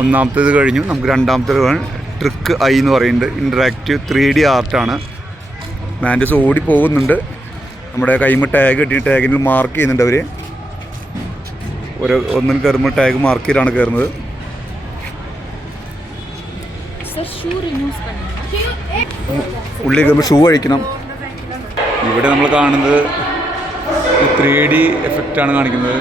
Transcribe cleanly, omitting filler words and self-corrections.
ഒന്നാമത്തേത് കഴിഞ്ഞു. നമുക്ക് രണ്ടാമത്തേത് ട്രിക്ക് ഐ എന്ന് പറയുന്നുണ്ട്. Interactive 3D ആർട്ടാണ്. മാൻഡസ് ഓടി പോകുന്നുണ്ട്. നമ്മുടെ കൈമ ടാഗ് കിട്ടി, ടാഗിന് മാർക്ക് ചെയ്യുന്നുണ്ട് അവർ. ഒന്നിന് കയറുമ്പോൾ ടാഗ് മാർക്ക് ചെയ്താണ് കയറുന്നത്. ഉള്ളിൽ കയറുമ്പോൾ ഷൂ അഴിക്കണം. ഇവിടെ നമ്മൾ കാണുന്നത് 3D എഫക്റ്റാണ് കാണിക്കുന്നത്.